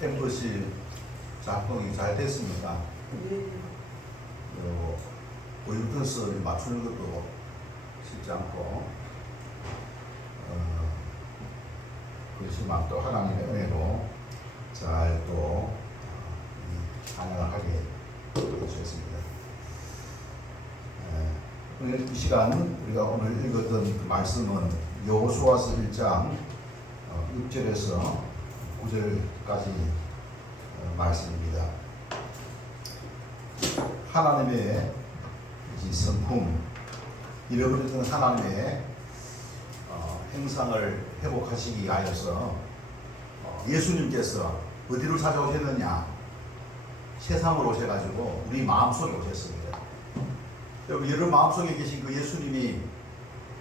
엠버시 작동이 잘 됐습니다. 보이부터스 맞추는 것도 쉽지 않고, 그렇지만 또 하나님의 은혜로 잘 또 찬양을 하게 해주셨습니다. 이 시간 우리가 오늘 읽었던 그 말씀은 여호수아서 1장 6절에서 9절까지 말씀입니다. 하나님의 성품, 잃어버렸던 하나님의 행상을 회복하시기 위하여서 예수님께서 어디로 찾아오셨느냐? 세상으로 오셔가지고 우리 마음속에 오셨습니다. 여러분 마음속에 계신 그 예수님이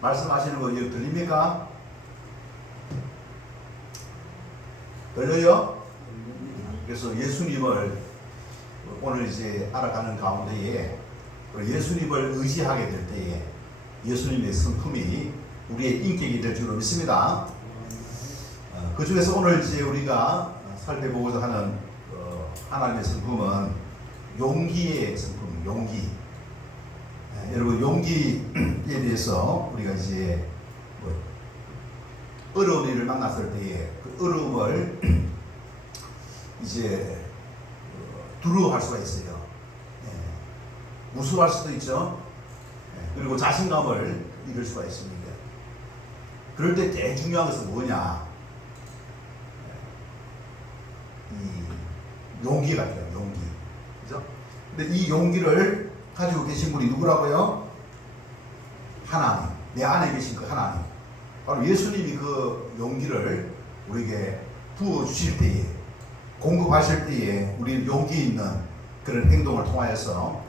말씀하시는 거 들립니까? 들려요? 그래서 예수님을 오늘 이제 알아가는 가운데에 예수님을 의지하게 될 때에 예수님의 성품이 우리의 인격이 될 줄로 믿습니다. 그 중에서 오늘 이제 우리가 살펴보고자 하는 하나님의 성품은 용기의 성품, 용기. 여러분 용기에 대해서 우리가 이제 어려운 일을 만났을 때에 그 어려움을 이제 두려워할 수가 있어요. 무서워할 수도 있죠. 그리고 자신감을 잃을 수가 있습니다. 그럴 때 제일 중요한 것은 뭐냐? 이 용기 같아요. 용기. 그죠? 근데 이 용기를 가지고 계신 분이 누구라고요? 하나님. 내 안에 계신 그 하나님. 바로 예수님이 그 용기를 우리에게 부어주실 때에, 공급하실 때에 우리 용기 있는 그런 행동을 통하여서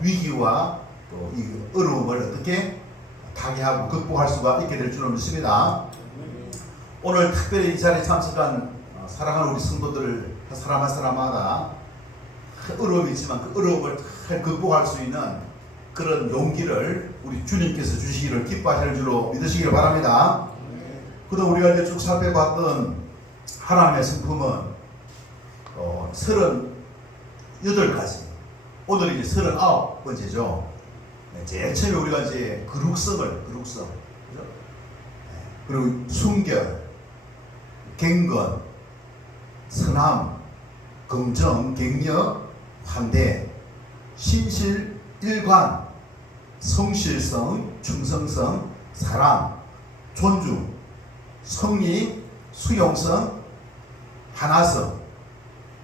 위기와 또 이 어려움을 어떻게 타개하고 극복할 수가 있게 될 줄로 믿습니다. 오늘 특별히 이 자리에 참석한 사랑하는 우리 성도들 한 사람 한 사람마다 어려움이 있지만 그 어려움을 잘 극복할 수 있는 그런 용기를 우리 주님께서 주시기를 기뻐하시는 줄로 믿으시기를 바랍니다. 그동안 우리가 이제 쭉 살펴봤던 하나님의 성품은 38가지, 오늘이 이제 39번째죠. 제일 처음에 우리가 이제 거룩성, 그죠? 그리고 순결, 경건, 선함, 긍정, 격려, 환대, 신실, 일관, 성실성, 충성성, 사랑, 존중, 성리, 수용성, 하나성,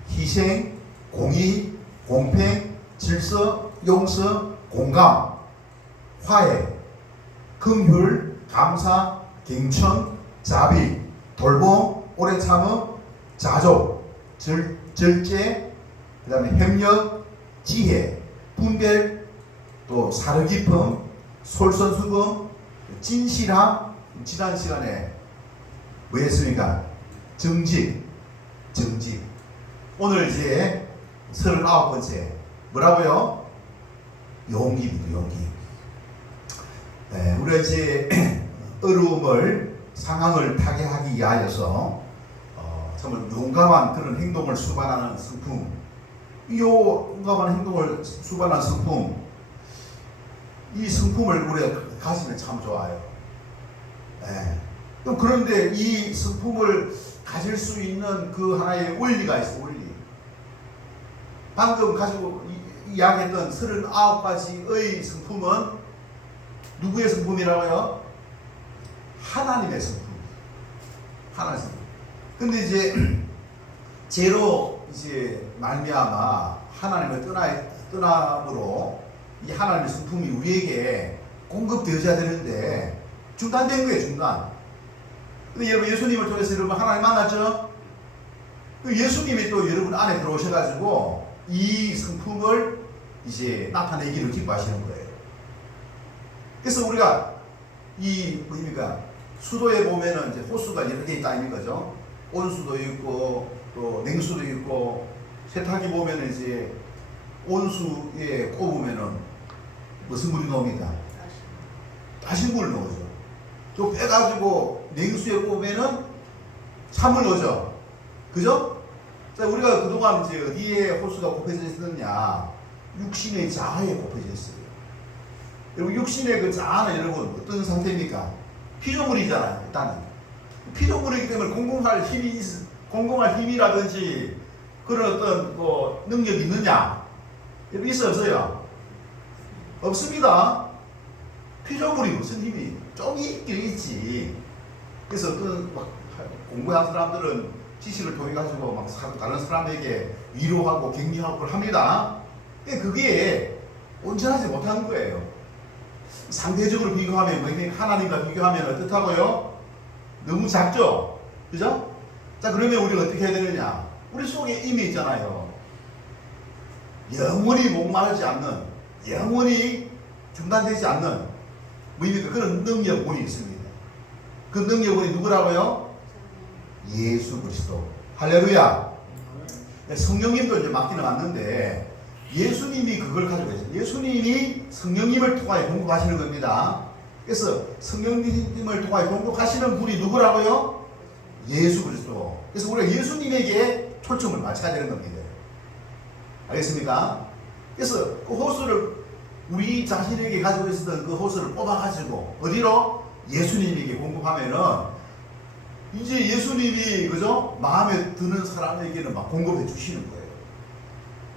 희생, 공의, 공평, 질서, 용서, 공감, 화해, 긍휼, 감사, 경청, 자비, 돌봄, 오래 참음, 자족, 절제, 그 다음에 협력, 지혜, 분별, 또 사려 깊음, 솔선수범, 진실함. 지난 시간에 뭐 했습니까? 정직. 오늘 이제 39번째 뭐라고요? 용기입니다. 용기. 우리가 이제 어려움을, 상황을 타개하기 위하여서 정말 용감한 그런 행동을 수반하는 성품, 이 용감한 행동을 수반하는 성품, 이 성품을 우리가 가지면 참 좋아요. 그런데 이 성품을 가질 수 있는 그 하나의 원리가 있어요. 원리. 방금 가지고 이야기했던 39가지의 성품은 누구의 성품이라고요? 하나님의 성품. 하나님의 성품. 근데 이제 죄로 이제 말미암아 하나님을 떠남으로 이 하나님의 성품이 우리에게 공급되어져야 되는데 중단된 거예요. 중단. 근데 여러분 예수님을 통해서 여러분 하나님 만났죠? 예수님이 또 여러분 안에 들어오셔가지고 이 성품을 이제 나타내기를 기뻐하시는 거예요. 그래서 우리가 이 뭡니까? 수도에 보면은 이제 호수가 여러 개 있다 이 거죠. 온수도 있고 또 냉수도 있고, 세탁기 보면은 이제 온수에 꼽으면은 무슨 물이 나옵니까? 다신 물을 넣어줘. 또 빼가지고 냉수에 꼽으면은 찬물 넣어줘. 그죠? 자, 우리가 그동안 이제 어디에 호수가 곱해져 있었느냐? 육신의 자아에 곱해져 있어요. 여러분, 육신의 그 자아는 여러분 어떤 상태입니까? 피조물이잖아요. 일단은 피조물이기 때문에 공공할 힘이라든지 그런 어떤 뭐 능력이 있느냐? 여러분, 있어요, 없어요? 없습니다. 피조물이 무슨 힘이 좀 있긴 있지. 그래서 어떤 막 공부한 사람들은 지식을 통해 가지고 막 다른 사람에게 위로하고 격려하고 그걸 합니다. 그게 온전하지 못한 거예요. 상대적으로 비교하면 하나님과 비교하면 어떻다고요? 너무 작죠? 그죠? 자, 그러면 우리가 어떻게 해야 되느냐? 우리 속에 이미 있잖아요. 영원히 목마르지 않는, 영원히 중단되지 않는 뭡니까? 그런 능력군이 있습니다. 그 능력군이 누구라고요? 예수 그리스도. 할렐루야. 성령님도 이제 맡기는 왔는데 예수님이 그걸 가지고 계세요. 예수님이 성령님을 통하여 공급하시는 겁니다. 그래서 성령님을 통하여 공급하시는 분이 누구라고요? 예수 그리스도. 그래서 우리가 예수님에게 초점을 맞춰야 되는 겁니다. 알겠습니까? 그래서 그 호수를 우리 자신에게 가지고 있었던 그 호수를 뽑아가지고 어디로? 예수님에게 공급하면은 이제 예수님이 그죠? 마음에 드는 사람에게는 막 공급해 주시는 거예요.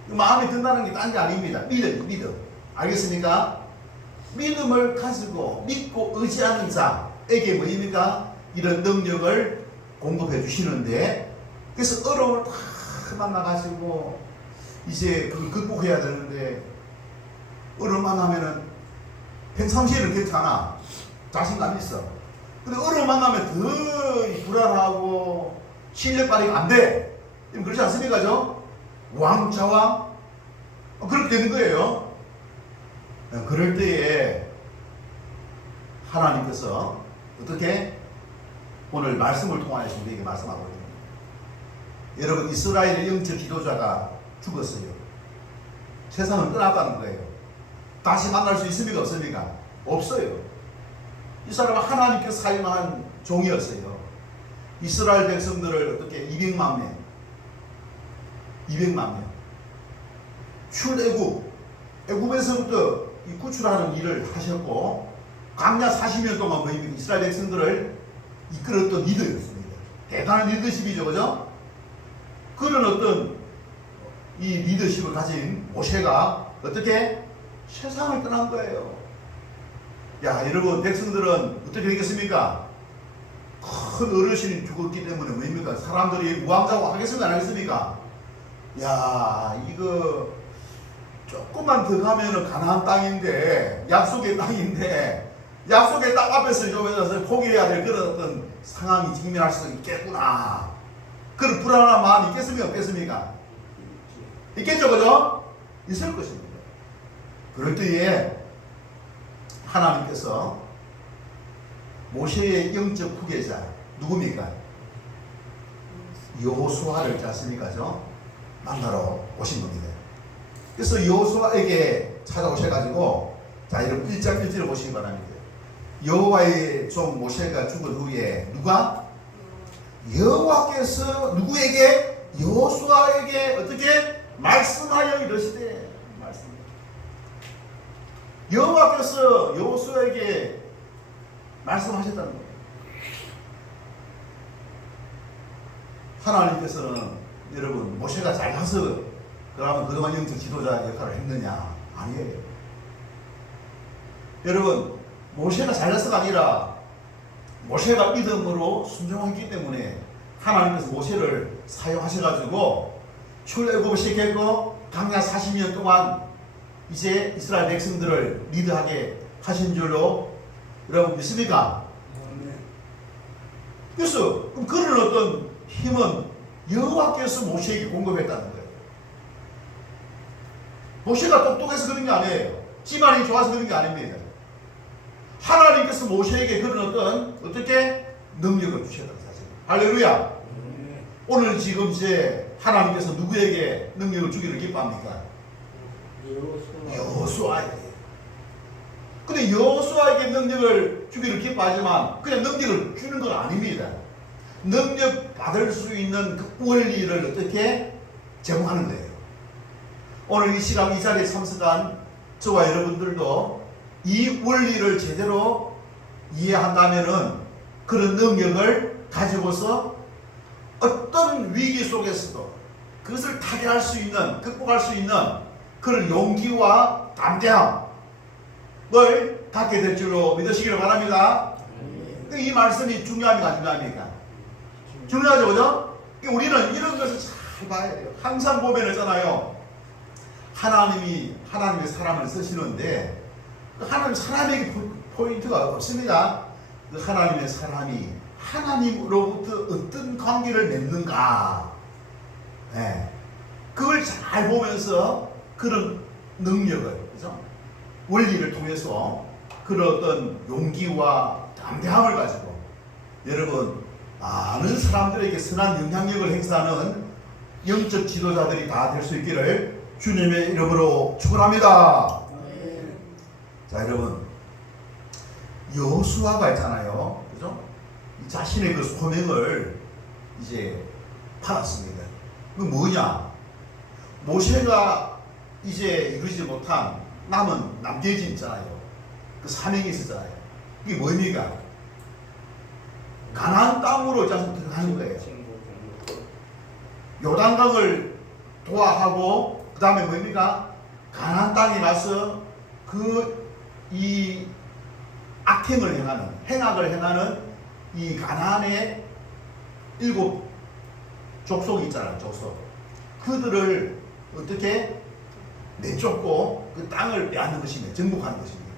마음에 든다는 게 딴 게 아닙니다. 믿음. 알겠습니까? 믿음을 가지고 믿고 의지하는 자에게 뭐입니까? 이런 능력을 공급해 주시는데, 그래서 어려움을 다 만나가지고 이제 그걸 극복해야 되는데, 어려움 만나면은 평상시에는 괜찮아. 자신감 있어. 근데 어려움 만나면 더 불안하고 실력 발휘가 안 돼. 그렇지 않습니까? 왕좌왕? 그렇게 되는 거예요. 그럴 때에 하나님께서 어떻게 오늘 말씀을 통하여서 우리에게 말씀하고 있습니다. 여러분, 이스라엘의 영적 지도자가 죽었어요. 세상을 떠났다는 거예요. 다시 만날 수 있습니까? 없습니까? 없어요. 이 사람은 하나님께서 사용한 종이었어요. 이스라엘 백성들을 어떻게 200만 명 애굽에서부터 이 구출하는 일을 하셨고, 광야 40년 동안 이스라엘 백성들을 이끌었던 리더였습니다. 대단한 리더십이죠, 그죠? 그런 어떤 이 리더십을 가진 모세가 어떻게 세상을 떠난 거예요. 야, 여러분, 백성들은 어떻게 되겠습니까? 큰 어르신이 죽었기 때문에 뭡니까? 사람들이 우왕좌왕 하겠습니까? 안 하겠습니까? 야, 이거 조금만 더 가면은 가나안 땅인데, 약속의 땅인데, 약속의 땅 앞에서 좀 포기해야 될 그런 어떤 상황이 직면할 수 있겠구나. 그런 불안한 마음이 있겠습니까? 없겠습니까? 있겠죠, 그죠? 있을 것입니다. 그럴 때에 하나님께서 모세의 영적 후계자 누굽니까? 여호수아를 짰습니까? 만나러 오신 겁니다. 그래서 여호수아에게 찾아오셔가지고, 자, 여러분 1장 1절을 보시기 바랍니다. 여호와의 종 모세가 죽은 후에 누가? 여호와께서 누구에게? 여호수아에게 어떻게? 말씀하여 이르시되. 여호와께서 여호수아에게 말씀하셨다는 거예요. 하나님께서는 여러분 모세가 잘나서 그러면 그동안 영적 지도자 역할을 했느냐? 아니에요. 여러분, 모세가 잘나서가 아니라 모세가 믿음으로 순종했기 때문에 하나님께서 모세를 사용하셔가지고 출애굽을 시켰고, 광야 40년 동안 이제 이스라엘 백성들을 리드하게 하신 줄로 여러분 믿습니까? 그래서 그런 어떤 힘은 여호와께서 모세에게 공급했다는 거예요. 모세가 똑똑해서 그런 게 아니에요. 집안이 좋아서 그런 게 아닙니다. 하나님께서 모세에게 그런 어떻게 능력을 주셨다는 사실. 할렐루야. 오늘 지금 이제 하나님께서 누구에게 능력을 주기를 기뻐합니까? 여호수아에게. 근데 여호수아에게 능력을 주기를 기뻐하지만 그냥 능력을 주는 건 아닙니다. 능력 받을 수 있는 그 원리를 어떻게 제공하는 거예요. 오늘 이 시간 이 자리에 참석한 저와 여러분들도 이 원리를 제대로 이해한다면은 그런 능력을 가지고서 어떤 위기 속에서도 그것을 타개할 수 있는, 극복할 수 있는 그런 용기와 담대함을 갖게 될 줄로 믿으시기를 바랍니다. 이 말씀이 중요합니까? 안 중요합니까? 중요하죠, 그죠? 우리는 이런 것을 잘 봐야 돼요. 항상 보면 있잖아요. 하나님의 사람을 쓰시는데 하나님 사람에게 포인트가 없습니다. 그 하나님의 사람이 하나님으로부터 어떤 관계를 맺는가, 네. 그걸 잘 보면서 그런 능력을, 그죠? 원리를 통해서 그런 어떤 용기와 담대함을 가지고 여러분 많은 사람들에게 선한 영향력을 행사하는 영적 지도자들이 다 될 수 있기를 주님의 이름으로 축원합니다. 자, 여러분, 여호수아가 있잖아요, 그죠? 자신의 그 소명을 이제 받았습니다. 그 뭐냐? 모세가 이제 이루지 못한 남은 남겨진 있잖아요. 그 사명이 있었잖아요. 그게 뭡니까? 가나안 땅으로 들어가는 거예요. 요단강을 도하하고 그 다음에 뭡니까? 가나안 땅에 가서 이 악행을 행악을 행하는 이 가나안의 7 족속이 있잖아요. 족속. 그들을 어떻게 내쫓고 그 땅을 빼앗는 것입니다. 정복하는 것입니다.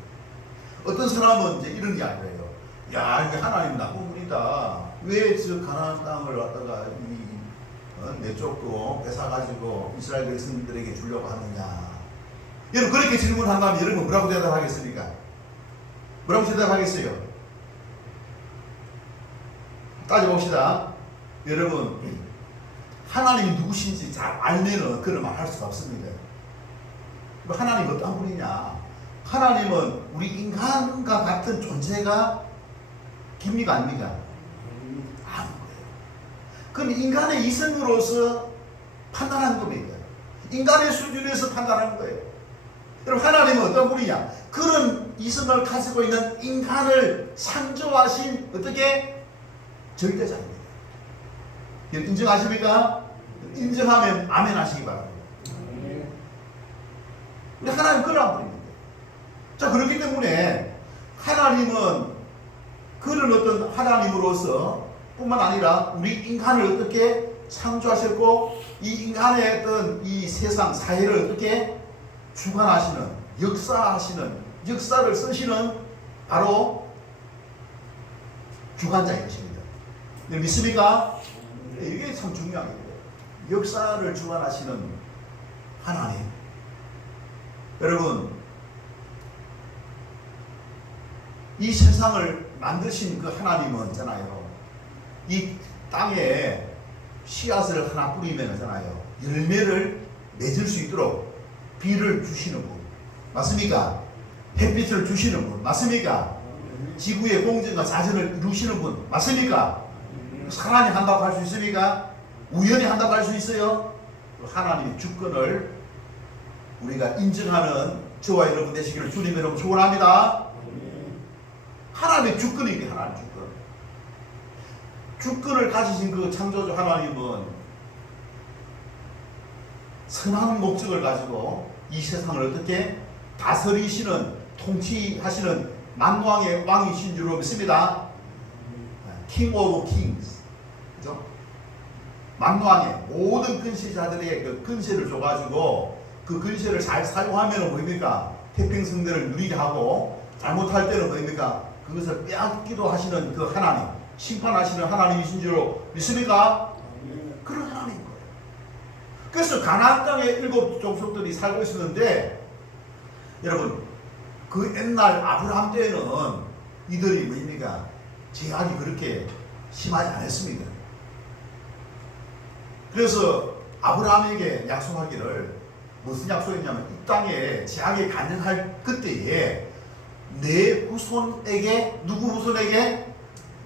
어떤 사람은 이제 이런 이야기를 해요. 야, 이게 하나님 나쁜 분이다. 왜 저 가나안 땅을 갖다가 내쫓고 뺏어가지고 이스라엘 백성들에게 주려고 하느냐. 여러분, 그렇게 질문한다면 여러분 뭐라고 대답하겠습니까? 뭐라고 대답하겠어요? 따져봅시다. 여러분, 하나님이 누구신지 잘 알면은 그런 말 할 수가 없습니다. 하나님 어떤 분이냐? 하나님은 우리 인간과 같은 존재가 깁니까 아닙니까? 아는 거예요. 그럼 인간의 이성으로서 판단하는 겁니다. 인간의 수준에서 판단하는 거예요. 여러분, 하나님은 어떤 분이냐? 그런 이성을 가지고 있는 인간을 창조하신 어떻게? 절대자입니다. 인정하십니까? 인정하면 아멘 하시기 바랍니다. 우리 하나님 그런 분입니다. 자, 그렇기 때문에 하나님은 그런 어떤 하나님으로서 뿐만 아니라 우리 인간을 어떻게 창조하셨고 이 인간의 어떤 이 세상 사회를 어떻게 주관하시는, 역사를 쓰시는 바로 주관자인 것입니다. 믿습니까? 이게 참 중요한 거예요. 역사를 주관하시는 하나님. 여러분, 이 세상을 만드신 그 하나님은 있잖아요. 이 땅에 씨앗을 하나 뿌리면 있잖아요. 열매를 맺을 수 있도록 비를 주시는 분. 맞습니까? 햇빛을 주시는 분. 맞습니까? 지구의 공정과 자전을 이루시는 분. 맞습니까? 사람이 한다고 할 수 있습니까? 우연히 한다고 할 수 있어요? 하나님의 주권을 우리가 인정하는 저와 여러분 되시기를 주님 여러분 축원합니다. 하나님의 주권이게 하나님 주권. 주권을 가지신 그 창조주 하나님은 선한 목적을 가지고 이 세상을 어떻게 다스리시는, 통치하시는 만왕의 왕이신 줄로 믿습니다. King of Kings. 그죠? 만왕의 모든 근시자들에게 그 근세를 줘가지고 그 근세를 잘 사용하면 뭡니까? 태평성대를 누리게 하고 잘못할 때는 뭡니까? 그것을 빼앗기도 하시는 그 하나님, 심판하시는 하나님이신 줄로 믿습니까? 그런 하나님인 거예요. 그래서 가나안 땅에 7 족속들이 살고 있었는데 여러분, 그 옛날 아브라함 때는 이들이 뭡니까? 제약이 그렇게 심하지 않았습니다. 그래서 아브라함에게 약속하기를 무슨 약속이냐면 이 땅에 제약이 가능할 그때에 내 후손에게, 누구 후손에게?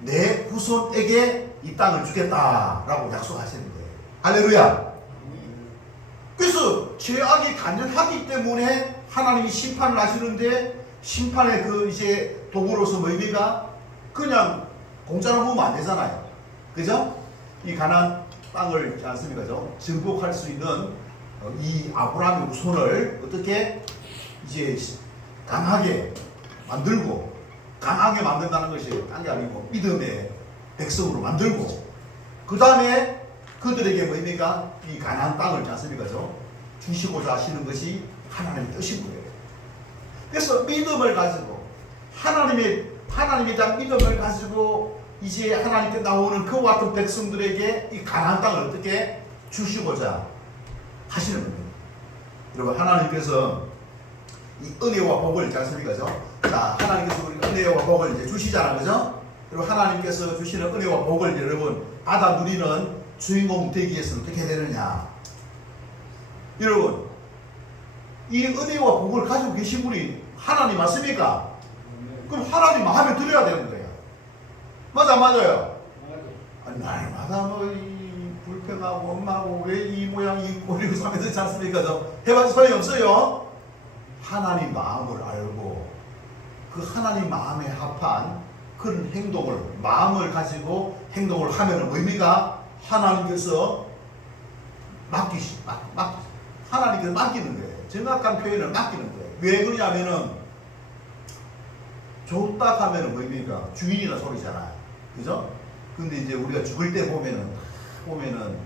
내 후손에게 이 땅을 주겠다라고 약속하시는 거예요. 할렐루야. 그래서 죄악이 간절하기 때문에 하나님이 심판을 하시는데, 심판의 그 이제 도구로서 뭡니까? 그냥 공짜로 보면 안 되잖아요. 그죠? 이 가나안 땅을 있지 않습니까? 정복할 수 있는 이 아브라함의 후손을 어떻게 이제 강하게 만들고, 강하게 만든다는 것이 딴 게 아니고 믿음의 백성으로 만들고, 그 다음에 그들에게 뭡니까? 이 가나안 땅을 있지 않습니까? 주시고자 하시는 것이 하나님의 뜻인 거예요. 그래서 믿음을 가지고 하나님에 대한 믿음을 가지고 이제 하나님께 나오는 그와 같은 백성들에게 이 가나안 땅을 어떻게 주시고자 하시는 겁니다. 여러분, 하나님께서 이 은혜와 복을 있지 않습니까? 자, 하나님께서 우리 은혜와 복을 이제 주시잖아요. 그죠? 그리고 하나님께서 주시는 은혜와 복을 여러분 받아 누리는 주인공 되기 위해서는 어떻게 해야 되느냐? 여러분, 이 은혜와 복을 가지고 계신 분이 하나님 맞습니까? 그럼 하나님 마음에 들어야 되는 거예요. 맞아, 맞아요? 아니, 날마다 이 불평하고 엄마하고 왜 이 모양 이 꼴이고 사면서 있지 않습니까? 해봐도 소용이 없어요. 하나님 마음을 알고 그 하나님 마음에 합한 그런 행동을, 마음을 가지고 행동을 하면은 뭡니까? 하나님께서 하나님께서 맡기는 거예요. 정확한 표현을 맡기는 거예요. 왜 그러냐면은 줬다 하면은 뭡니까? 주인이라 소리잖아요. 그죠? 근데 이제 우리가 죽을 때 보면은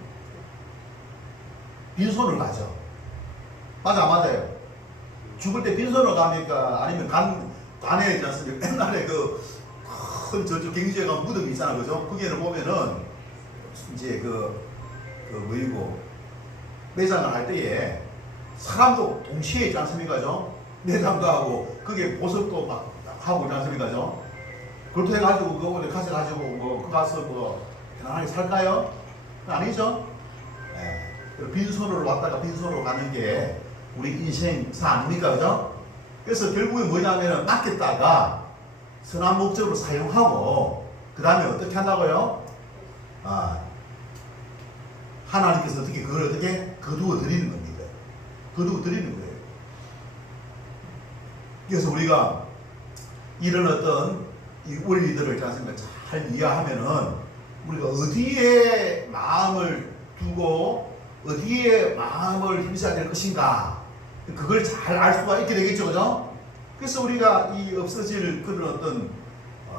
빈손을 가죠. 맞아, 맞아요. 죽을 때 빈손으로 갑니까? 아니면 관에 있지 않습니까? 옛날에 큰 저쪽 경주에 가면 무덤이 있잖아. 그죠? 거기에는 보면은 이제 뭐이고 매장을 할 때에 사람도 동시에 있지 않습니까? 매장도 하고 그게 보석도 막 하고 있지 않습니까? 그렇게 해가지고 그거 가져가지고 가서 편안하게 살까요? 아니죠? 네. 빈손으로 왔다가 빈손으로 가는 게 우리 인생사 아닙니까? 그죠? 그래서 결국에 뭐냐면은 맡겼다가 선한 목적으로 사용하고 그 다음에 어떻게 한다고요? 하나님께서 그걸 어떻게 거두어 드리는 겁니다. 거두어 드리는 거예요. 그래서 우리가 이런 어떤 이 원리들을 잘 이해하면은 우리가 어디에 마음을 두고 어디에 마음을 힘써야 될 것인가, 그걸 잘 알 수가 있게 되겠죠. 그죠? 그래서 우리가 이 없어질 그런 어떤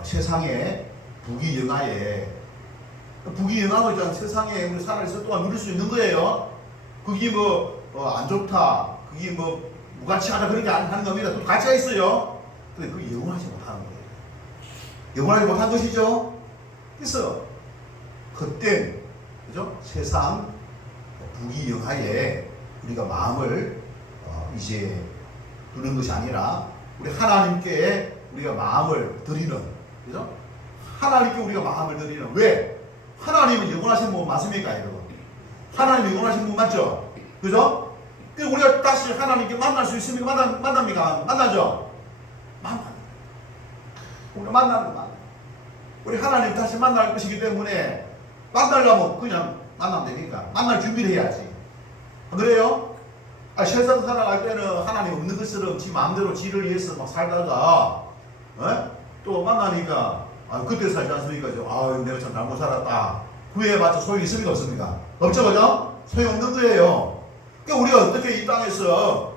세상의 부귀영화에 있잖아. 세상에 우리 살아있을 동안 누릴 수 있는 거예요. 그게 안 좋다, 그게 무가치하다, 그런 게 하는 겁니다. 또 가치가 있어요. 근데 그게 영원하지 못하는 거예요. 영원하지 못한 것이죠. 그래서 헛된, 그죠? 세상 부귀영화에 우리가 마음을 이제 두는 것이 아니라 우리 하나님께 우리가 마음을 드리는, 그죠? 하나님께 우리가 마음을 드리는. 왜? 하나님은 영원하신 분 맞습니까, 여러분? 하나님이 영원하신 분 맞죠? 그죠? 그래서 우리가 다시 하나님께 만날 수 있습니까? 만납니까? 만나죠? 우리가 만나는 거. 우리 하나님 다시 만날 것이기 때문에 만나려면 그냥 만나면 됩니까? 만날 준비를 해야지. 그래요? 세상 살아갈 때는 하나님 없는 것처럼 지 마음대로 지를 위해서 막 살다가 또 만나니까 그때 살지 않습니까? 내가 참 잘못 살았다. 후회해봤자 소용이 있습니까? 없습니까? 없죠, 그죠? 소용없는 거예요. 그러니까 우리가 어떻게 이 땅에서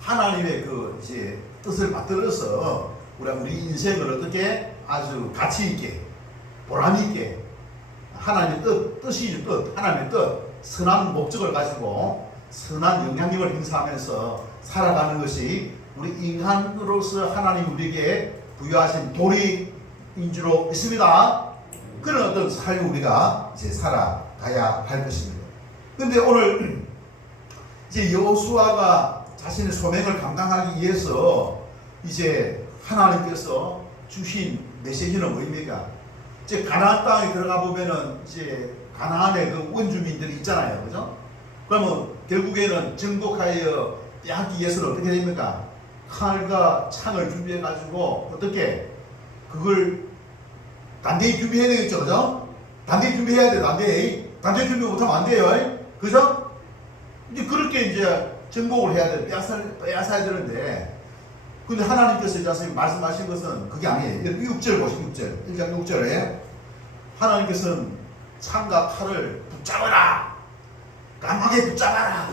하나님의 이제 뜻을 받들어서 우리 인생을 어떻게 아주 가치 있게, 보람 있게, 하나님의 뜻이 하나님의 뜻, 선한 목적을 가지고 선한 영향력을 행사하면서 살아가는 것이 우리 인간으로서 하나님 우리에게 부여하신 도리인 줄로 믿습니다. 그런 어떤 삶을 우리가 이제 살아가야 할 것입니다. 근데 오늘 이제 여호수아가 자신의 소명을 감당하기 위해서 이제 하나님께서 주신 메시지는 뭐입니까? 이제 가나안 땅에 들어가 보면은 이제 가나안의 그 원주민들이 있잖아요. 그죠? 그러면 결국에는 정복하여 빼앗기 위해서는 어떻게 됩니까? 칼과 창을 준비해 가지고 어떻게 그걸 단대히 준비해야 되겠죠. 그죠? 단대히 준비해야 돼. 단대히 준비 못하면 안 돼요. 그죠? 이제 그렇게 이제 정복을 해야 돼. 빼앗아야 되는데, 근데 하나님께서 이제 말씀하신 것은 그게 아니에요. 6절 보시면 6절. 1장 6절에 하나님께서는 창과 칼을 붙잡아라. 강하게 붙잡아라.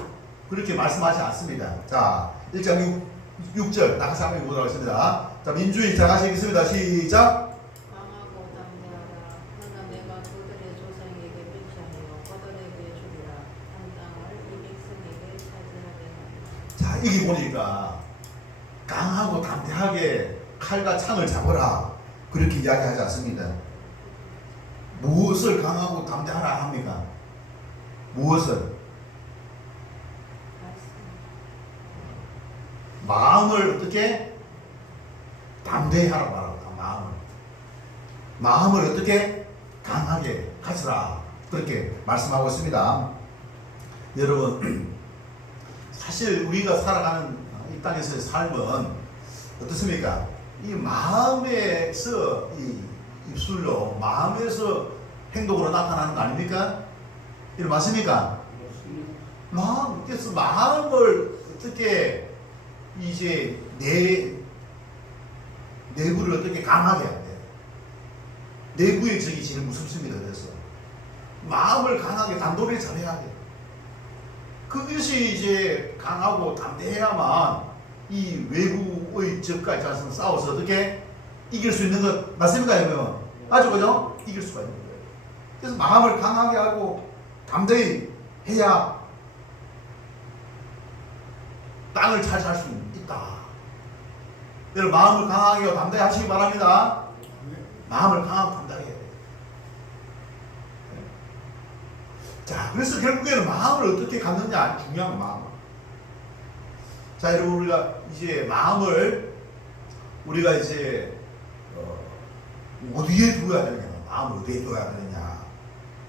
그렇게 말씀하지 않습니다. 자, 1장 6절. 나가서 한번 보도록 하겠습니다. 자, 민주인 자 같이 읽겠습니다. 시작. 강하고 담대하라. 하나 내가 그들의 조상에게 맹세하여 그들에게 주리라. 한 땅을 이 백성에게 차지하게 하리라. 자, 여기 보니까 강하고 담대하게 칼과 창을 잡아라. 그렇게 이야기하지 않습니다. 무엇을 강하고 담대하라 합니까? 무엇을? 마음을 어떻게 담대히 하라고 말합니다. 마음을 어떻게 강하게 가지라. 그렇게 말씀하고 있습니다. 여러분, 사실 우리가 살아가는 이 땅에서의 삶은 어떻습니까? 이 마음에서 이 입술로, 마음에서 행동으로 나타나는 거 아닙니까? 이거 맞습니까? 그래서 마음을 어떻게 이제 내부를 어떻게 강하게 해야 돼? 내부의 적이 제일 무섭습니다. 그래서 마음을 강하게 단도리를 잘해야 돼. 그것이 이제 강하고 담대해야만 이 외부의 적과 있지 않습니까? 싸워서 어떻게 이길 수 있는 것 맞습니까? 여러분? 아주 그죠? 이길 수가 있는 거예요. 그래서 마음을 강하게 하고 담대히 해야 땅을 잘 살 수 있다. 여러분, 마음을 강하게 하고 담대히 하시기 바랍니다. 마음을 강하고 담대하게 해야 돼요. 자, 그래서 결국에는 마음을 어떻게 갖느냐 중요한 마음. 자, 여러분, 우리가 이제 마음을 우리가 이제 어디에 두어야 되느냐, 마음을 어디에 두어야 되느냐.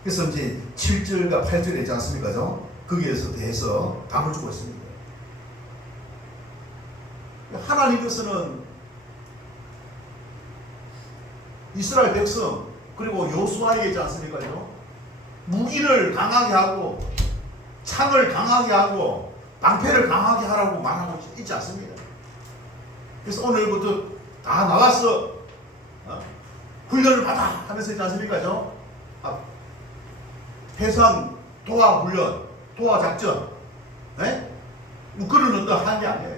그래서 이제 7절과 8절에 있지 않습니까? 거기에서 대해서 답을 주고 있습니다. 하나님께서는 이스라엘 백성 그리고 여호수아에게 있지 않습니까? 무기를 강하게 하고 창을 강하게 하고 방패를 강하게 하라고 말하고 있지 않습니다. 그래서 오늘부터 다 나가서 훈련을 받아 하면서 있지 않습니까? 해상 도하 훈련, 도하 작전, 뭐 그런 어떤 한게 아니에요.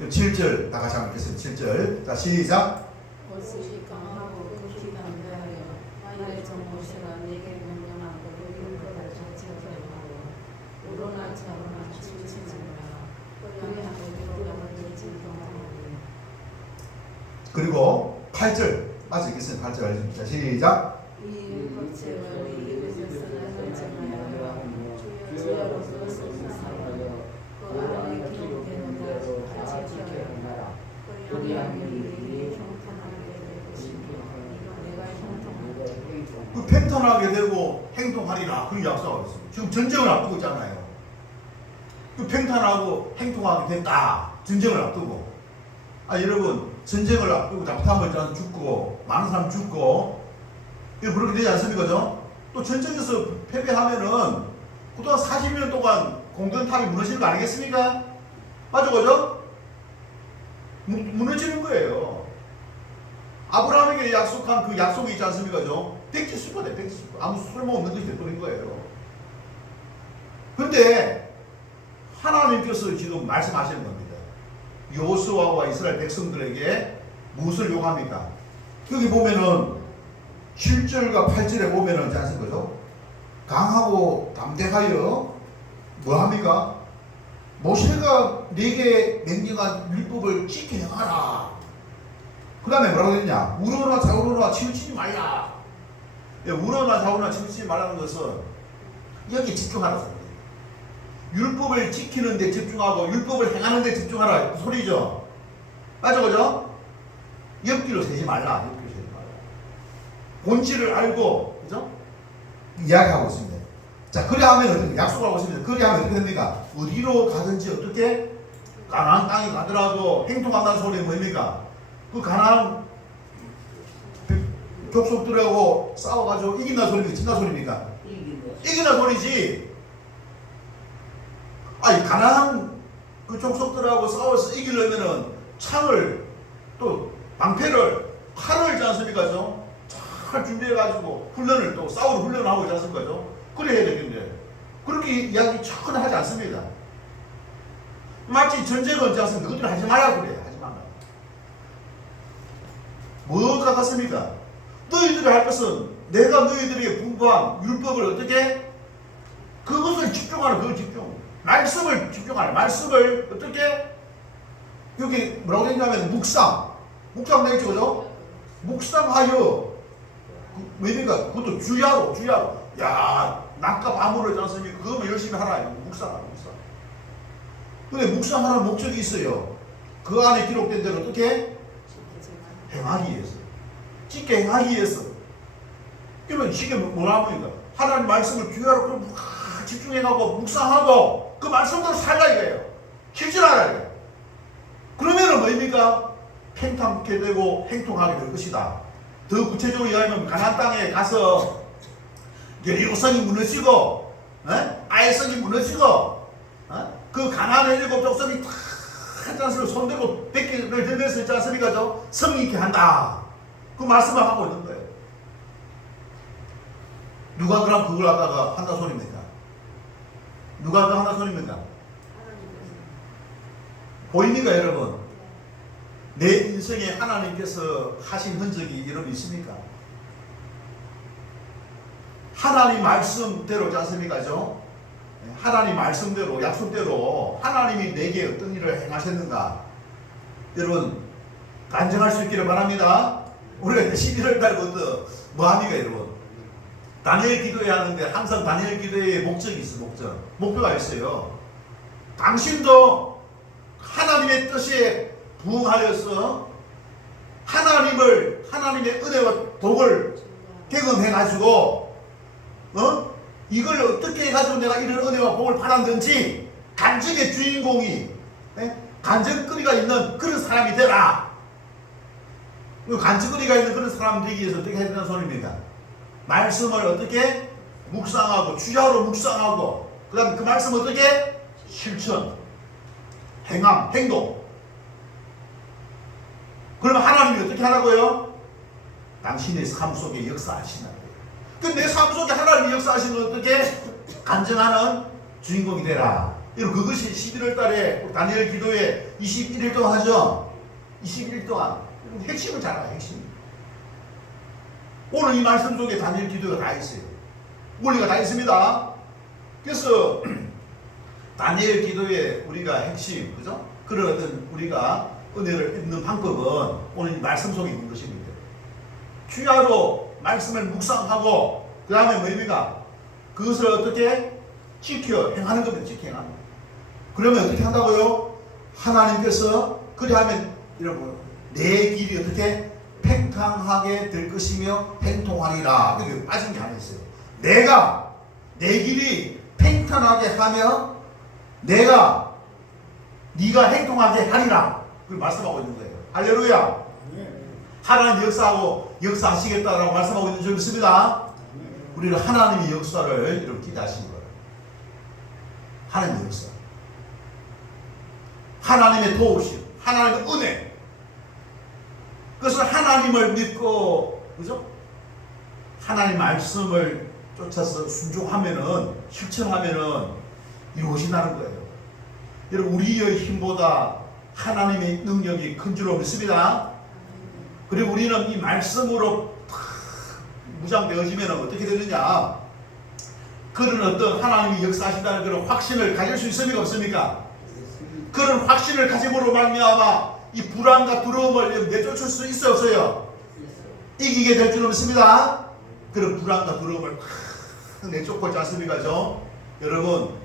7절 다 같이 한번 읽겠습니다. 7절. 자, 시작. 옷이 강하고 극히 담대하여 만일의 정보시가 내게 명령한 것을 그들을 자체하고 우러나 차로나 치우치는 거라. 그리하면 우리로 진동하니. 그리고 8절. 맞아 읽겠습니다. 8절. 자, 시작. 이 법칙을 이웃에서 결정하여 주여로서 승사하여 그 안에 기록되는 대로 같이 지켜라. 그리하면 우리 형통하게 될 것이며 내가 형통하게 그 팽탄하게 되고 행동하리라. 그런 약속하고 있습니다. 지금 전쟁을 앞두고 있잖아요. 그 팽탄하고 행동하게 된다. 전쟁을 앞두고. 여러분, 전쟁을 앞두고 잡담을 죽고 많은 사람 죽고 이거 그렇게 되지 않습니까? 또 전쟁에서 패배하면은 그동안 40년 동안 공든탑이 무너지는 거 아니겠습니까? 맞아, 그죠? 무너지는 거예요. 아브라함에게 약속한 그 약속이 있지 않습니까? 백지수가 돼, 백지수. 아무 쓸모없는 것이 되버린 거예요. 근데 하나님께서 지금 말씀하시는 겁니다. 여호수아와 이스라엘 백성들에게 무엇을 요구합니까? 여기 보면은 7절과 8절에 보면은 있지 않습니까? 강하고 담대하여 뭐합니까? 모세가 네게 명령한 율법을 지켜 행하라. 그 다음에 뭐라고 했냐? 우러나 좌우러나 치우치지 말라. 우러나 좌우러나 치우치지 말라는 것은 여기 집중하라. 율법을 지키는 데 집중하고 율법을 행하는 데 집중하라. 그 소리죠. 맞아, 그죠? 옆뒤로 세지 말라. 옆뒤로 세지 말라. 본질을 알고, 그죠? 이야기하고 있습니다. 자, 그래 하면 약속하고 있습니다. 그래 하면 어떻게 됩니까? 어디로 가든지 어떻게 가나안 땅에 가더라도 행동한다는 소리는 뭡니까? 그 가나안 족속들하고 싸워가지고 이긴다는 소리입니까? 진다 소리입니까? 이긴다는 소리지. 가나안 그 족속들하고 싸워서 이기려면은 창을 또 방패를 칼을 있지 않습니까? 잘 준비해가지고 훈련을 또 싸우는 훈련을 하고 있지 않습니까? 그래 해야 되겠는데 그렇게 이야기 전혀 하지 않습니다. 마치 전쟁을 있지 않습니까? 그것들 하지 말라고 그래. 하지 말라. 뭐가 같습니까? 너희들이 할 것은 내가 너희들에게 분부한 율법을 어떻게 그것을 집중하는 그걸 집중. 말씀을 집중하는 말씀을 어떻게 여기 뭐라고 되냐면 묵상 되겠죠, 그죠? 묵상하여 뭡니까? 그것도 주야로. 야, 낮과 밤으로 하지 않습니까? 그거만 열심히 하라. 묵상. 근데 묵상하는 목적이 있어요. 그 안에 기록된 대로 어떻게? 행하기 위해서. 쉽게 행하기 위해서. 그러면 쉽게 뭐라 합니까? 하나님 말씀을 주야로 집중해가고 묵상하고 그 말씀대로 살라 이거예요. 실천하라 이거예요. 그러면은 뭐입니까? 팽창케 되고 행통하게 될 것이다. 더 구체적으로 이야기하면 가나안 땅에 가서 여리고성이 무너지고 아이성이 무너지고 그 가나안의 7 족속이 다 하지 않습니까? 손대고 100개를 들면서 있지 않습니까? 성이 있게 한다. 그 말씀을 하고 있는 거예요. 누가 그럼 그걸 갖다가 한다 소리입니까? 누가 그걸 한다 소리입니까? 보입니까 여러분? 내 인생에 하나님께서 하신 흔적이 여러분 있습니까? 하나님 말씀대로지 않습니까? 하나님 말씀대로 약속대로 하나님이 내게 어떤 일을 행하셨는가 여러분 간증할 수 있기를 바랍니다. 우리가 11월 달부터 뭐합니까 여러분? 다니엘 기도해야 하는데 항상 다니엘 기도에 목적이 있어. 목표가 있어요. 당신도 하나님의 뜻에 부응하여서 하나님의 은혜와 복을 경험해가지고 이걸 어떻게 해가지고 내가 이런 은혜와 복을 받았는지 간증의 주인공이 간증거리가 있는 그런 사람이 되라. 간증거리가 있는 그런 사람 되기 위해서 어떻게 해야 되는 소리입니까? 말씀을 어떻게 묵상하고 주야로 묵상하고 그 다음에 그 말씀 어떻게 실천 행동. 그러면 하나님이 어떻게 하라고요? 당신의 삶 속에 역사하시는 거예요. 내 삶 속에 하나님이 역사하시는 걸 어떻게 간증하는 주인공이 되라. 그것이 11월 달에 다니엘 기도에 21일 동안 하죠. 21일 동안 핵심을 잘 알아요. 핵심. 오늘 이 말씀 속에 다니엘 기도가 다 있어요. 원리가 다 있습니다. 그래서 다니엘 기도의 우리가 핵심, 그죠? 그런 어떤 우리가 은혜를 입는 방법은 오늘 이 말씀 속에 있는 것입니다. 주야로 말씀을 묵상하고 그 다음에 뭐입니까? 그것을 어떻게 지켜 행하는 겁니다. 지켜 행하는 거. 그러면 어떻게 한다고요? 하나님께서 그리 하면 여러분 내 길이 어떻게 팽창하게 될 것이며 행통하리라. 여기 빠진 게 하나 있어요. 내가 내 길이 팽창하게 하며 네가 행통하게 하리라. 그걸 말씀하고 있는 거예요. 할렐루야. 하나님 역사하시겠다라고 말씀하고 있는 줄 믿습니다. 우리는 하나님의 역사를 이렇게 기대하시는 거예요. 하나님의 역사. 하나님의 도우심, 하나님의 은혜. 그것을 하나님을 믿고, 그죠? 하나님 말씀을 쫓아서 순종하면은, 실천하면은 이루어진다는 거예요. 여러분, 우리의 힘보다 하나님의 능력이 큰 줄로 믿습니다. 그리고 우리는 이 말씀으로 무장되어지면 어떻게 되느냐? 그런 어떤 하나님이 역사하신다는 그런 확신을 가질 수 있습니까? 없습니까? 그런 확신을 가짐으로 말미암아 이 불안과 두려움을 내쫓을 수 있어요? 없어요? 이기게 될 줄로 믿습니다. 그런 불안과 두려움을 내쫓고 있지 않습니까? 여러분,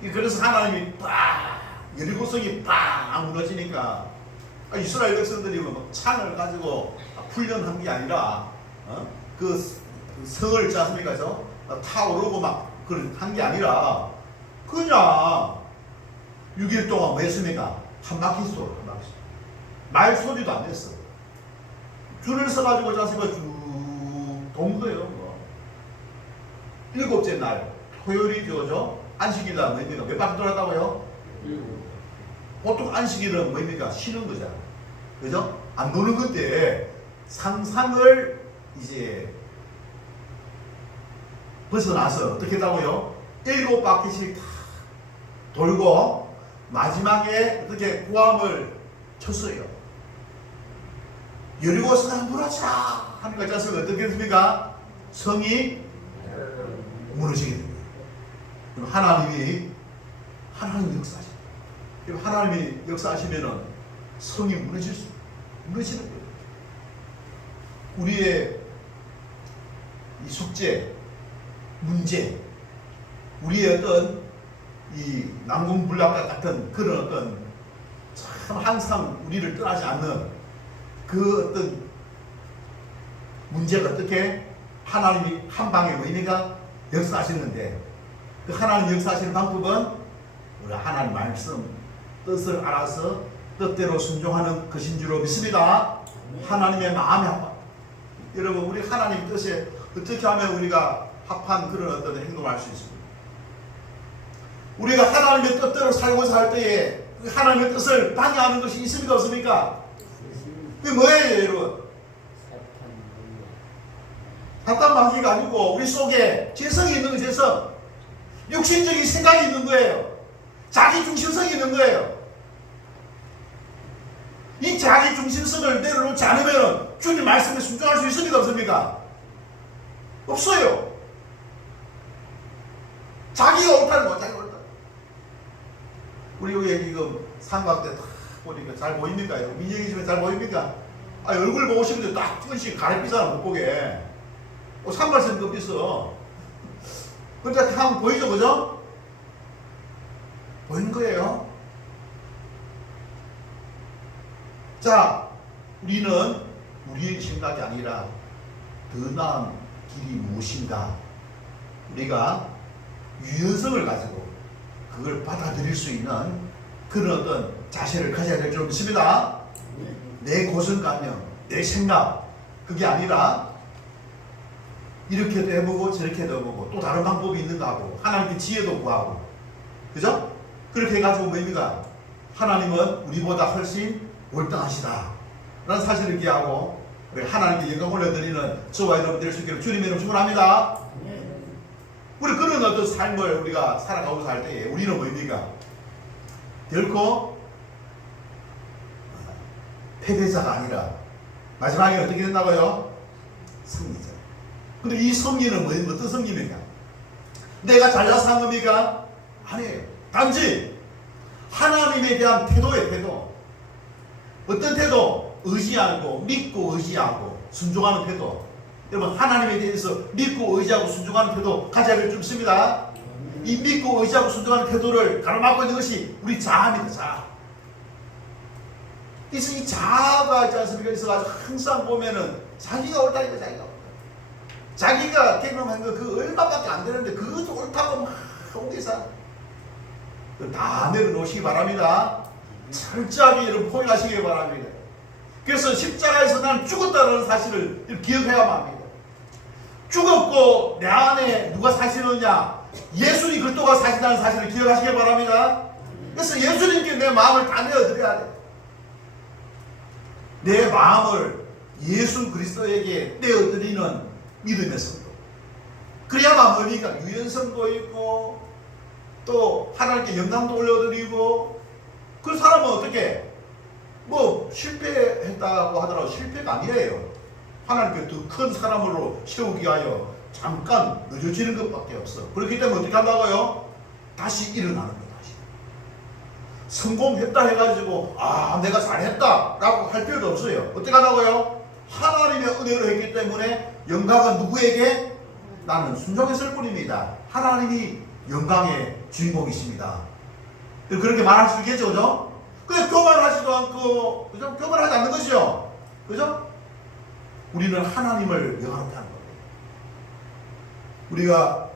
그래서 하나님이 여리고성이 무너지니까 이스라엘 백성들이 창을 가지고 훈련한 게 아니라 그 성을 있지 않습니까? 타오르고 한 게 아니라 그냥 6일 동안 뭐 했습니까? 한 바퀴 쏘. 말 소리도 안 냈어. 줄을 서가지고 자식을 쭉 돈 거예요. 7째 날 토요일이죠. 안식일날 뭡니까? 몇 바퀴 돌았다고요? 보통 안식일은 뭡니까? 쉬는 거잖아. 그죠? 안 노는 건데 상상을 이제 벗어나서 어떻게 했다고요? 7바퀴씩 다 돌고 마지막에 어떻게 고함을 쳤어요. 여리고성을 무너지라 하는 것 자체가 어떻게 됐습니까? 성이 무너지게 됩니다. 그럼 하나님이 역사하십니다. 그럼 하나님이 역사하시면은 성이 무너지는 거예요. 우리의 이 숙제, 문제, 우리의 어떤 이 난공불락과 같은 그런 어떤 참 항상 우리를 떠나지 않는 그 어떤 문제가 어떻게 하나님이 한 방에 의미가 역사하시는데 그 하나님 역사하시는 방법은 우리 하나님 말씀 뜻을 알아서 뜻대로 순종하는 것인 줄로 믿습니다. 하나님의 마음에 합한 여러분 우리 하나님 뜻에 어떻게 하면 우리가 합한 그런 어떤 행동을 할 수 있습니다. 우리가 하나님의 뜻대로 살고자 할 때에 하나님의 뜻을 방해하는 것이 있습니까 없습니까? 그게 뭐예요 여러분? 사탄 마귀가 아니고 우리 속에 재성이 있는 거예요. 재성. 육신적인 생각이 있는 거예요. 자기 중심성이 있는 거예요. 이 자기 중심성을 내려놓지 않으면 주님 말씀에 순종할 수 있습니까 없습니까? 없어요. 자기가 옳다는 거, 자기가 옳다. 우리 여기 지금 삼각대 딱 보니까 잘 보입니까? 민영이 집에 잘 보입니까? 아, 얼굴 보고 싶은데 딱 찍은씩 가래삐잖아, 못 보게. 산발선도 없어. 근데 한번 보이죠, 그죠? 보이는 거예요. 자, 우리는 우리의 생각이 아니라 더 나은 길이 무엇인가? 우리가 유연성을 가지고 그걸 받아들일 수 있는 그런 어떤 자세를 가져야 될 줄 믿습니다. 내 고정관념, 내 생각, 그게 아니라 이렇게도 해보고 저렇게도 해보고 또 다른 방법이 있는가 하고 하나님께 지혜도 구하고, 그죠? 그렇게 해가지고 뭡니까? 하나님은 우리보다 훨씬 월등하시다 라는 사실을 기하고 우리 하나님께 영광 올려드리는 저와 여러분 될 수 있기를 주님의 이름으로 축원합니다. 우리 그런 어떤 삶을 우리가 살아가고 살 때에 우리는 뭡니까? 결코 패배자가 아니라 마지막에 어떻게 된다고요? 승리자. 근데 이 승리는 어떤 승리입니까? 내가 잘나서 한 겁니까? 아니에요. 단지 하나님에 대한 태도의 태도. 어떤 태도? 의지하고 믿고 의지하고 순종하는 태도. 여러분 하나님에 대해서 믿고 의지하고 순종하는 태도 가져야 될 줄 믿습니다. 이 믿고 의지하고 순종하는 태도를 가로막고 있는 것이 우리 자아입니다. 자아. 그래서 이 자아가 있지 않습니까? 있어가지고 항상 보면은 자기가 옳다니까 자기가 옳다. 자기가 경험한 거 그 얼마밖에 안 되는데 그것도 옳다고 막 옹기사. 다 내려놓으시기 바랍니다. 철저하게 여러분 포기하시기 바랍니다. 그래서 십자가에서 나는 죽었다는 사실을 기억해야만 합니다. 죽었고 내 안에 누가 사시느냐? 예수님 그리스도가 사신다는 사실을 기억하시기 바랍니다. 그래서 예수님께 내 마음을 다 내어드려야 돼. 내 마음을 예수 그리스도에게 내어드리는 믿음의 성도. 그래야만 뭡니까? 유연성도 있고 또 하나님께 영광도 올려드리고, 그 사람은 어떻게 뭐 실패했다고 하더라도 실패가 아니에요. 하나님께 더 큰 사람으로 세우기 위하여 잠깐 늦어지는 것밖에 없어. 그렇기 때문에 어떻게 한다고요? 다시 일어나는 거야. 다시 성공했다 해가지고 내가 잘했다 라고 할 필요도 없어요. 어떻게 한다고요? 하나님의 은혜로 했기 때문에 영광은 누구에게? 나는 순종했을 뿐입니다. 하나님이 영광의 주인공이십니다. 그렇게 말할 수 있겠죠, 그죠? 근데 교만하지도 않고, 그죠? 교만하지 않는 것이죠, 그죠? 우리는 하나님을 영화롭게 하는 겁니다. 우리가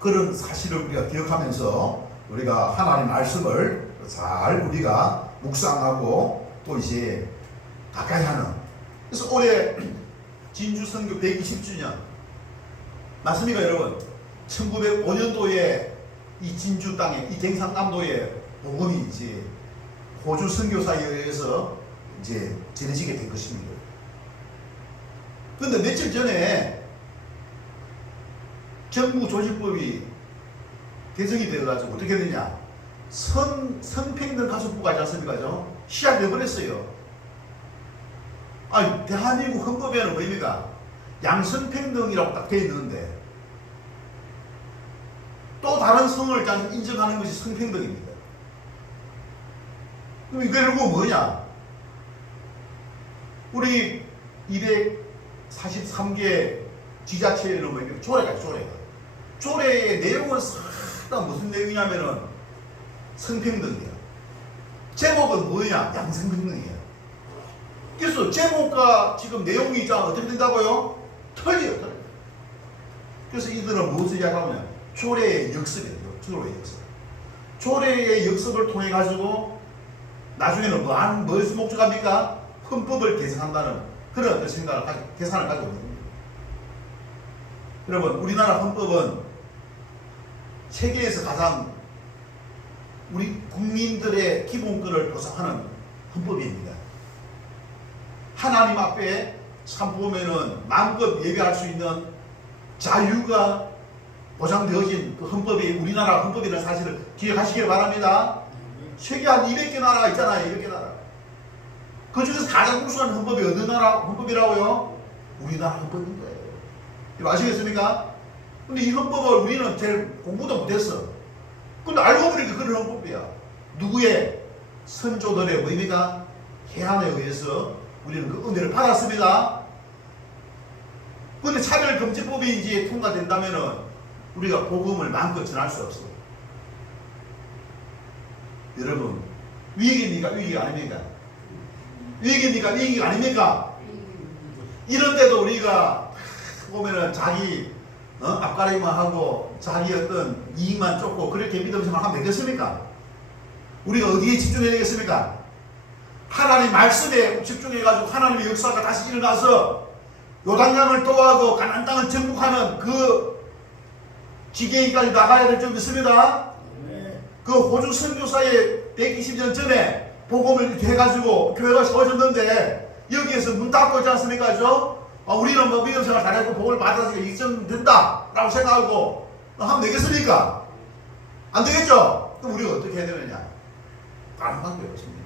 그런 사실을 우리가 기억하면서 우리가 하나님 말씀을 잘 우리가 묵상하고 또 이제 가까이 하는. 그래서 올해 진주 선교 120주년 맞습니까, 여러분? 1905년도에 이 진주 땅에 이 경상남도에 복음이 이제 호주 선교사에 의해서 이제 전해지게 된 것입니다. 그런데 며칠 전에 정부 조직법이 개정이 되어가지고 어떻게 되냐? 성평등 가족부가 있지 않습니까? 시작되어버렸어요. 아니, 대한민국 헌법에는 뭡니까? 양성평등이라고 딱 되어 있는데 또 다른 성을 인정하는 것이 성평등입니다. 그럼 이게 결국 뭐냐? 우리 243개 지자체는 뭡니까? 조례가 조례가. 조례의 내용은 싹 다 무슨 내용이냐면은 성평등이야. 제목은 뭐냐? 양성평등이야. 그래서 제목과 지금 내용이 있잖아. 어떻게 된다고요? 틀려요. 틀려. 그래서 이들은 무엇을 이야기하냐? 조례의 역습이에요. 조례의 역습. 조례의 역습을 통해 가지고 나중에는 무엇을 목적합니까? 헌법을 개정한다는 그런 어떤 생각을 계산을 가지고 있는 겁니다. 여러분, 우리나라 헌법은 세계에서 가장 우리 국민들의 기본권을 보장하는 헌법입니다. 하나님 앞에 참 보면은 마음껏 예배할 수 있는 자유가 보장되어진 그 헌법이 우리나라 헌법이라는 사실을 기억하시길 바랍니다. 세계 한 200개 나라가 있잖아요. 200개 나라. 그 중에서 가장 우수한 헌법이 어느 나라 헌법이라고요? 우리나라 헌법인 거예요. 이거 아시겠습니까? 근데 이 헌법을 우리는 제일 공부도 못했어. 근데 알고 보니까 그런 헌법이야. 누구의? 선조들의 뭡니까? 해안에 의해서 우리는 그 은혜를 받았습니다. 근데 차별금지법이 이제 통과된다면은 우리가 복음을 마음껏 전할 수 없어. 여러분, 위기입니까? 위기가 아닙니까? 위기입니까? 위기가 아닙니까? 이런데도 우리가 보면은 자기 앞가림만 하고 자기 어떤 이익만 쫓고 그렇게 믿음생활 하면 되겠습니까? 우리가 어디에 집중해야 되겠습니까? 하나님 말씀에 집중해가지고 하나님의 역사가 다시 일어나서 요단강을 떠하고 가나안 땅을 정복하는 그 지경까지 나가야 될 줄 믿습니다. 그 호주 선교사의 120년 전에 복음을 이렇게 해가지고 교회가 세워졌는데 여기에서 문 닫고 있지 않습니까? 우리는 뭐 믿음생활 잘했고 복음을 받아서 입증된다 라고 생각하고 하면 되겠습니까? 안 되겠죠? 그럼 우리가 어떻게 해야 되느냐? 다른 방법이 없습니다.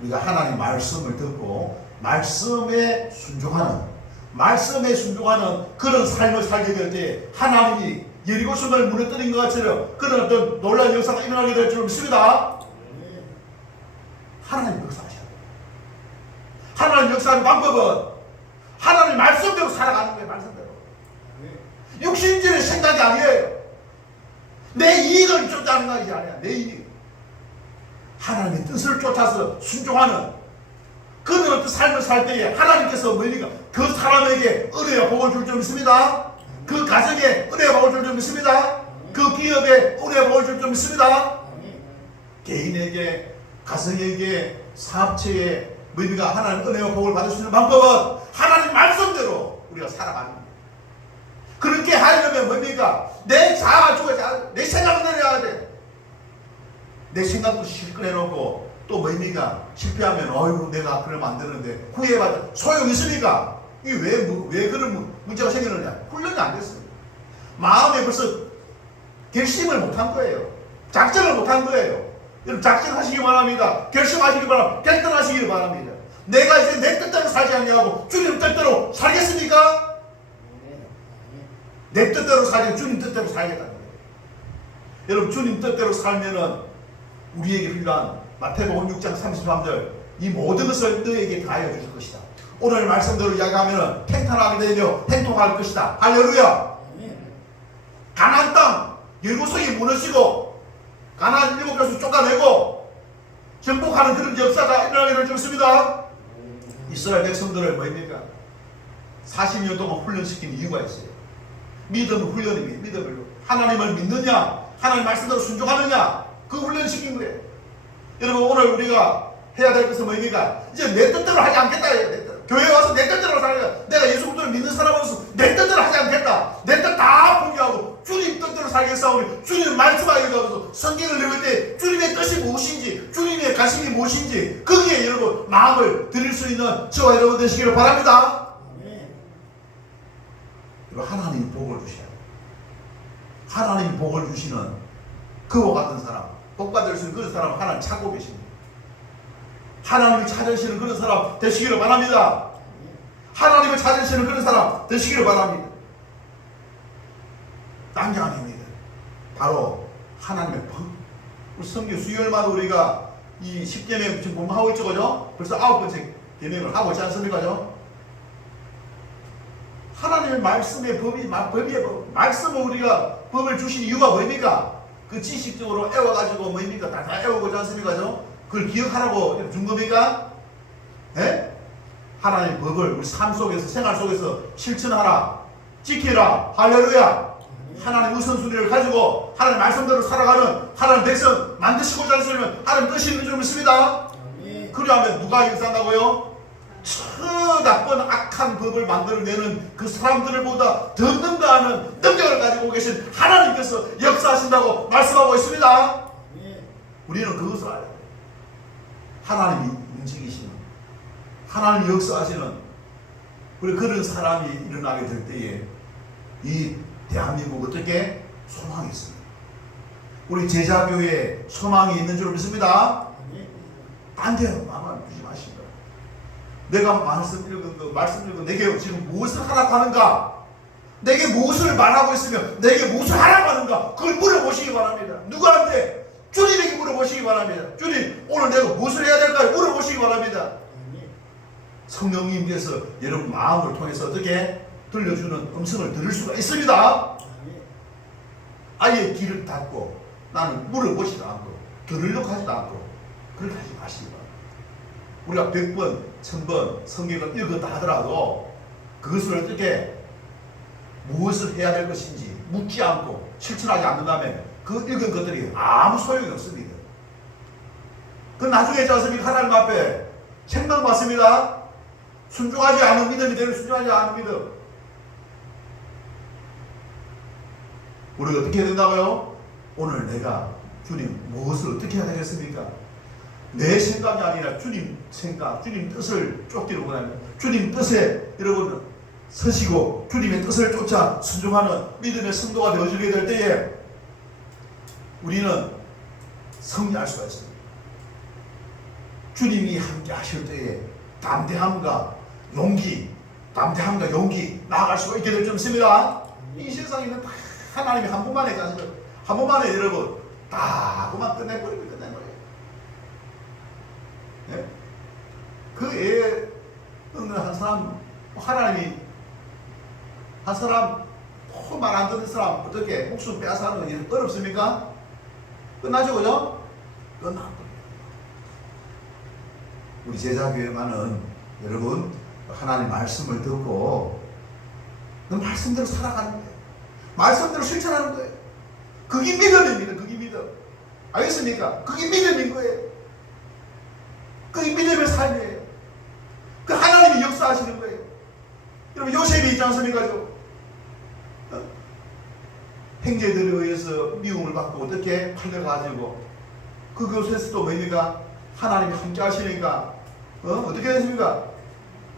우리가 하나님 말씀을 듣고 말씀에 순종하는 그런 삶을 살게 될 때 하나님이 여리고성을 무너뜨린 것 같처럼 그런 어떤 놀라운 역사가 일어나게 될 줄 믿습니다. 하나님 역사하셔야 돼요. 하나님 역사하는 방법은 하나님 말씀대로 살아가는 거예요. 말씀대로. 육신적인 생각이 아니에요. 내 이익을 쫓아가는 것이 아니야. 내 이익. 하나님의 뜻을 쫓아서 순종하는 그런 어떤 삶을 살 때에 하나님께서 뭡니까? 그 사람에게 은혜와 복을 줄 줄 믿습니다. 그 가정에 은혜와 복을 줄 줄 믿습니다. 그 기업에 은혜와 복을 줄 줄 믿습니다. 개인에게, 가정에게, 사업체에 뭡니까? 하나님 은혜와 복을 받을 수 있는 방법은 하나님 말씀대로 우리가 살아가는 거예요. 그렇게 하려면 뭡니까? 내 자아가 죽어야 내 생각을 내려야 돼. 내 생각도 실컷해놓고 또 뭡니까? 실패하면 어이구 내가 그러면 안 되는데 후회받아 소용이 있습니까? 이게 왜 그런 문제가 생기느냐? 훈련이 안 됐어요. 마음에 벌써 결심을 못한 거예요. 작정을 못한 거예요. 여러분 작정하시기 바랍니다. 결심하시기 바랍니다. 결단하시기 바랍니다. 내가 이제 내 뜻대로 살지 않냐고 주님 뜻대로 살겠습니까? 내 뜻대로 살지 주님 뜻대로 살겠다는 거예요. 여러분 주님 뜻대로 살면은 우리에게 필요한 마태복음 6장 33절 이 모든 것을 너에게 다하여 주실 것이다. 오늘 말씀대로 이야기하면 평탄하게 되며 행복할 것이다. 할렐루야. 가나안 땅 여리고성이 무너지고 가나안 7개수 쫓아내고 정복하는 그런 역사가 일어나게 될 줄 믿습니다. 이스라엘 백성들을 뭐입니까? 40년 동안 훈련시킨 이유가 있어요. 믿음은 훈련입니다. 믿음을 하나님을 믿느냐 하나님 말씀대로 순종하느냐 그 훈련시킨 거예요. 여러분 오늘 우리가 해야 될 것은 뭐입니까? 이제 내 뜻대로 하지 않겠다. 교회에 와서 내 뜻대로 살겠다. 내가 예수 그리스도를 믿는 사람으로서 내 뜻대로 하지 않겠다. 내 뜻 다 포기하고 주님 뜻대로 살겠사오니 주님 주님의 말씀하기도 하면서 성경을 읽을 때 주님의 뜻이 무엇인지, 주님의 가심이 무엇인지 거기에 여러분 마음을 드릴 수 있는 저와 여러분 되시기를 바랍니다. 그리고 하나님이 복을 주셔야 돼요. 하나님이 복을 주시는 그와 같은 사람, 복 받을 수 있는 그런 사람 하나님 찾고 계십니다. 하나님을 찾으시는 그런 사람 되시기를 바랍니다. 하나님을 찾으시는 그런 사람 되시기를 바랍니다. 딴 게 아닙니다. 바로 하나님의 법. 우리 성경 수요일마다 우리가 이 10계명 지금 공부하고 있죠, 그죠? 벌써 9번째 계명을 하고 있지 않습니까, 죠? 하나님의 말씀의 법이 말씀을 우리가 법을 주신 이유가 뭡니까? 그 지식적으로 애워가지고 뭡니까? 다 애우고 있지 않습니까, 죠? 그걸 기억하라고 준 겁니까? 예? 하나님의 법을 우리 삶 속에서, 생활 속에서 실천하라, 지키라, 할렐루야. 하나님의 우선순위를 가지고 하나님의 말씀대로 살아가는 하나님 백성 만드시고자 하시면 하나님 뜻이 있는 줄 믿습니다. 그리하면 누가 역사한다고요? 저 나쁜 악한 법을 만들어내는 그 사람들보다 더 능가하는 능력을 가지고 계신 하나님께서 역사하신다고 말씀하고 있습니다. 우리는 그것을 알아야 돼요. 하나님이 움직이시는, 하나님이 역사하시는 우리 그런 사람이 일어나게 될 때에 이 대한민국 어떻게 소망이 있습니다. 우리 제자교회에 소망이 있는 줄 믿습니다. 딴 데 마음을 주지 마시고, 내가 말씀 읽은 내게 지금 무엇을 하락하는가, 내게 무엇을 말하고 있으며 내게 무엇을 하락하는가, 그걸 물어보시기 바랍니다. 누구한테? 주님에게 물어보시기 바랍니다. 주님, 오늘 내가 무엇을 해야 될까요? 물어보시기 바랍니다. 성령님께서 여러분 마음을 통해서 어떻게 들려주는 음성을 들을 수가 있습니다. 아예 귀를 닫고 나는 물어보지도 않고 들으려고 하지도 않고 그렇게 하지 마시기 바랍니다. 우리가 100번, 1000번 성경을 읽었다 하더라도 그것을 어떻게 무엇을 해야 될 것인지 묻지 않고 실천하지 않는다면 그 읽은 것들이 아무 소용이 없습니다. 그 나중에 자습니까? 하나님 앞에 책망받습니다. 순종하지 않은 믿음이 되는, 순종하지 않은 믿음. 우리가 어떻게 해야 된다고요? 오늘 내가 주님 무엇을 어떻게 해야 되겠습니까? 내 생각이 아니라 주님 생각, 주님 뜻을 쫓기를 원합니다. 주님 뜻에 여러분 서시고 주님의 뜻을 쫓아 순종하는 믿음의 성도가 되어지게 될 때에 우리는 승리할 수가 있습니다. 주님이 함께 하실 때에 담대함과 용기 나아갈 수가 있게 될 줄 믿습니다. 이 세상에는 다 하나님이 한 번만에 가시죠. 한 번만에 여러분 다 그만 끝내버리면 끝낸 거예요. 예? 그 애에 어느 한 사람, 하나님이 한 사람 말 안 듣는 사람 어떻게 목숨 빼앗아가는 거 어렵습니까? 끝나죠, 그죠? 끝나. 우리 제자교회만은 여러분 하나님 말씀을 듣고 그 말씀대로 살아가는 거예요. 말씀대로 실천하는 거예요. 그게 믿음입니다. 그게 믿음. 알겠습니까? 그게 믿음인 거예요. 그게 믿음의 삶이에요. 그 하나님이 역사하시는 거예요. 여러분 요셉이 있지 않습니까? 형제들에 의해서 미움을 받고 어떻게 팔려가지고 그곳에서 또 뭡니까? 하나님이 함께 하시니까 어떻게 됐습니까?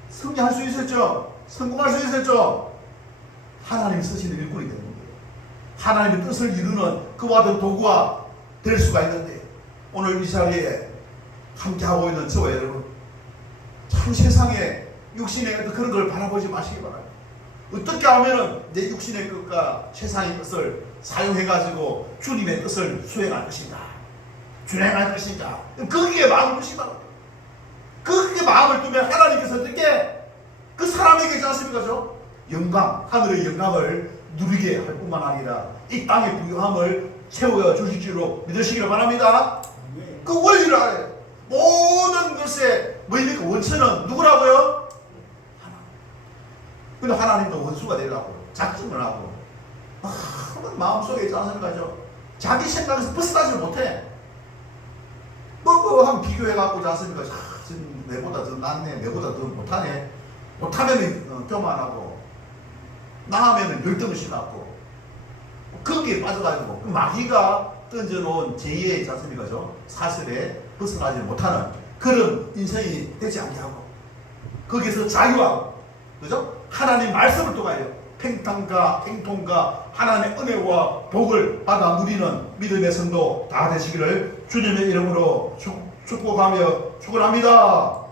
승리할 수 있었죠? 성공할 수 있었죠? 하나님이 쓰시는 일꾼이 되는 거예요. 하나님의 뜻을 이루는 그와 같은 도구가 될 수가 있는데 오늘 이 자리에 함께하고 있는 저와 여러분 참 세상에 육신의 그런 걸 바라보지 마시기 바랍니다. 어떻게 하면 내 육신의 뜻과 세상의 뜻을 사용해가지고 주님의 뜻을 수행할 것인가, 준행할 것인가, 거기에 마음을 두시기 바랍니다. 거기에 마음을 두면 하나님께서 어떻게 그 사람에게 있지 않습니까? 영광, 하늘의 영광을 누리게 할 뿐만 아니라 이 땅의 부유함을 채워 주실 줄로 믿으시기를 바랍니다. 그 원리를 알아요. 모든 것의 뭐입니까? 원천은 누구라고요? 하나님. 근데 하나님도 원수가 되려고 작정을 하고 마음속에 있지 않습니까? 자기 생각에서 벗어나지 못해. 뭐 한번 비교해갖고 있지 않습니까? 지금 내보다 더 낫네, 내보다 더 못하네. 못하면 교만하고 나 하면은 열등을 신하고 거기에 빠져가지고 마귀가 던져놓은 제2의 자습이가죠. 사슬에 벗어나지 못하는 그런 인생이 되지 않게 하고 거기서 자유하고 그죠? 하나님 말씀을 통하여 팽탕과 행통과 하나님의 은혜와 복을 받아 누리는 믿음의 성도 다 되시기를 주님의 이름으로 축복하며 축원합니다.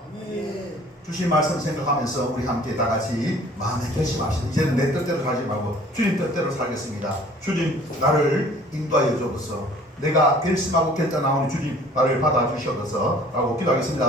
주신 말씀 생각하면서 우리 함께 다 같이 마음에 결심합시다. 이제는 내 뜻대로 살지 말고 주님 뜻대로 살겠습니다. 주님 나를 인도하여 주옵소서. 내가 결심하고 결단하오니 주님 나를 받아주시옵소서 라고 기도하겠습니다.